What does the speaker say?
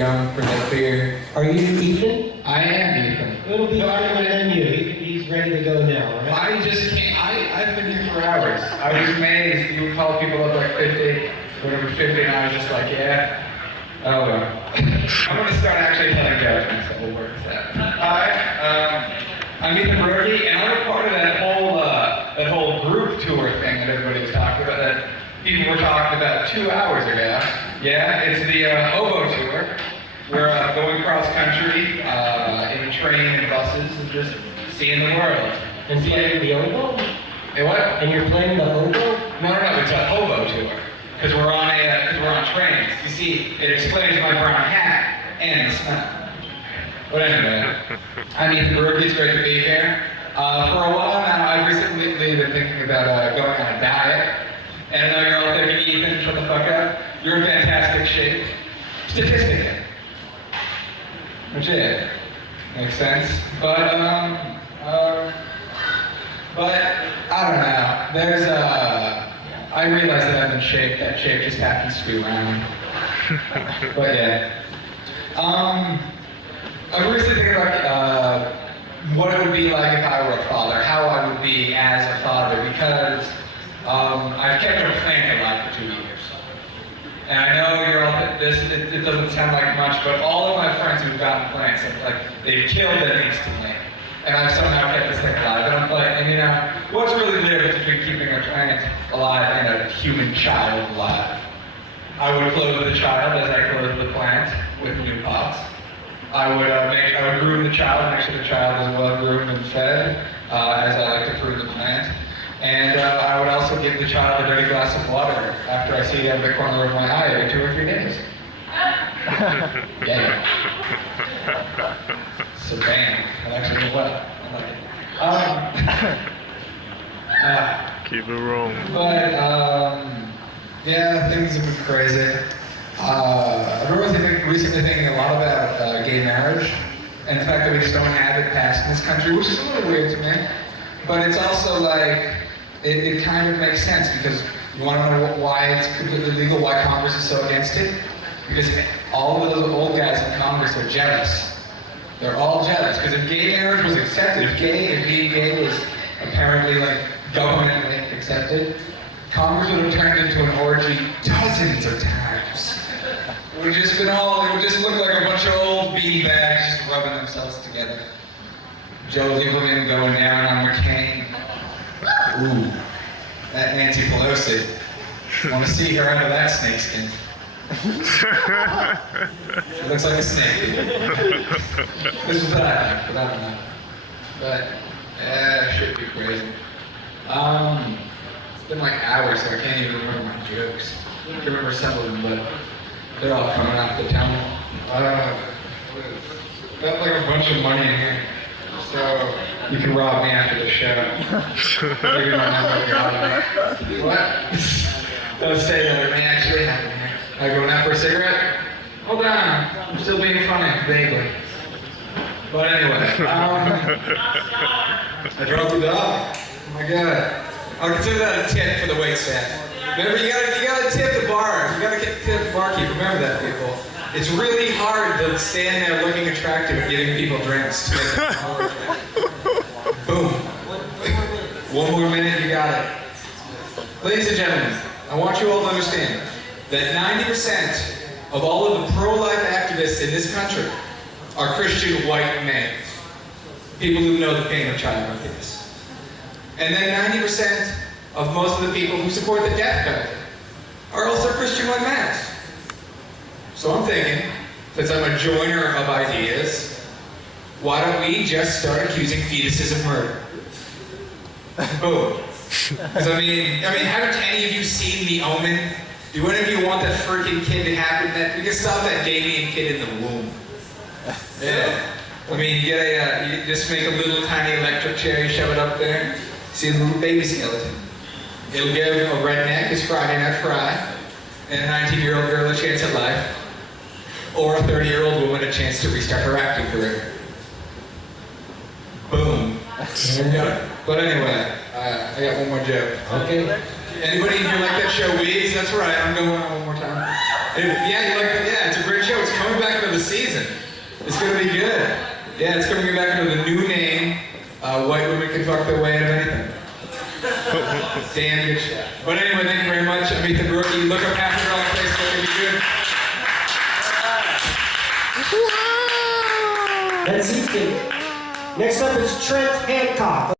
young for that beer. Are you Ethan? I am Ethan. It'll be harder than you. He's ready to go now, right? I just can't, I've been here for hours. I was amazed. You would call people up like 50, whatever 50, and I was just like, yeah. Oh well. I'm gonna start actually telling jokes, so we'll work this out. Hi, I'm Ethan Borucki, and I'm a part of that whole group tour thing that everybody was talking about, that people were talking about 2 hours ago. Yeah, it's the Oboe tour. We're going cross country in a train and buses and just seeing the world. And playing the oboe? Hey, what? And you're playing the oboe? No, it's a hobo tour. Because we're on trains. You see, it explains my brown hat and the smell. But anyway, I'm Ethan Borucki. It's great to be here. For a while now, I've recently been thinking about going on a diet. And I know you're all thinking, Ethan, shut the fuck up. You're in fantastic shape. Statistically. Which is. Makes sense. But I don't know. I realize that I'm in shape. That shape just happens to be round. But yeah. I'm recently thinking about what it would be like if I were a father, how I would be as a father, because I've kept a plant alive for 2 years. And I know you're all, it doesn't sound like much, but all of my friends who've gotten plants, they've killed them instantly. And I've somehow kept this thing alive. And I'm like, and you know, what's really the difference between keeping a plant alive and a human child alive? I would clothe the child as I clothe the plant with new pots. I would groom the child, make sure the child is well groomed and fed, as I like to prune the plant. And I would also give the child a dirty glass of water after I see it out of the corner of my eye every 2 or 3 days. Yeah. So bam, that actually went well. I like it. Keep it rolling. But yeah, things have been crazy. I've recently thinking a lot about gay marriage, and the fact that we just don't have it passed in this country, which is a little weird to me. But it's also like, it kind of makes sense, because you want to know why it's completely legal, why Congress is so against it? Because all of those old guys in Congress are jealous. They're all jealous, because if gay marriage was accepted, if being gay was apparently like governmentally accepted, Congress would have turned into an orgy dozens of times. It would just look like a bunch of old beanbags just rubbing themselves together. Joe Lieberman going down on McCain. Ooh, that Nancy Pelosi. Want to see her under that snakeskin. She looks like a snake. This is what I think, but I don't know. But, yeah, it should be crazy. It's been like hours, so I can't even remember my jokes. I can remember some of them, but they're all coming off the tongue. Got like a bunch of money in here, so you can rob me after the show. Maybe not know what you're robbing me. What? Don't say that, it may actually happen here. I going out for a cigarette? Hold on, I'm still being funny, vaguely. But anyway, I dropped the dog. Oh my god. I'll consider that a tip for the waitstaff. Remember, you gotta tip the bar. You gotta tip the barkeep. Remember that, people. It's really hard to stand there looking attractive and giving people drinks to make them more attractive. Boom. 1 more minute, you got it. Ladies and gentlemen, I want you all to understand that 90% of all of the pro-life activists in this country are Christian white men. People who know the pain of child abuse. And then 90% of most of the people who support the death penalty are also Christian white men. So I'm thinking, since I'm a joiner of ideas, why don't we just start accusing fetuses of murder? Boom. Because I mean, haven't any of you seen The Omen? Do any of you want that freaking kid to happen? We can stop that Damien kid in the womb. Yeah. I mean, you just make a little tiny electric chair, you shove it up there, see a little baby skeleton. It'll give a redneck his Friday Night Fry, and a 19-year-old girl a chance at life, or a 30-year-old woman a chance to restart her acting career. Boom. But anyway, I got one more joke. Okay. Anybody in here like that show Weeds? That's right, I'm going on one more time. Yeah, you like that? Yeah, it's a great show. It's coming back into the It's going to be good. Yeah, it's going to get back into the new name. White women can fuck their way out of anything. Damn good shit. But anyway, thank you very much. I'm Ethan Borucki. Look up Half Girl on Facebook. It'll be good. That's Ethan. Next up is Trent Hancock.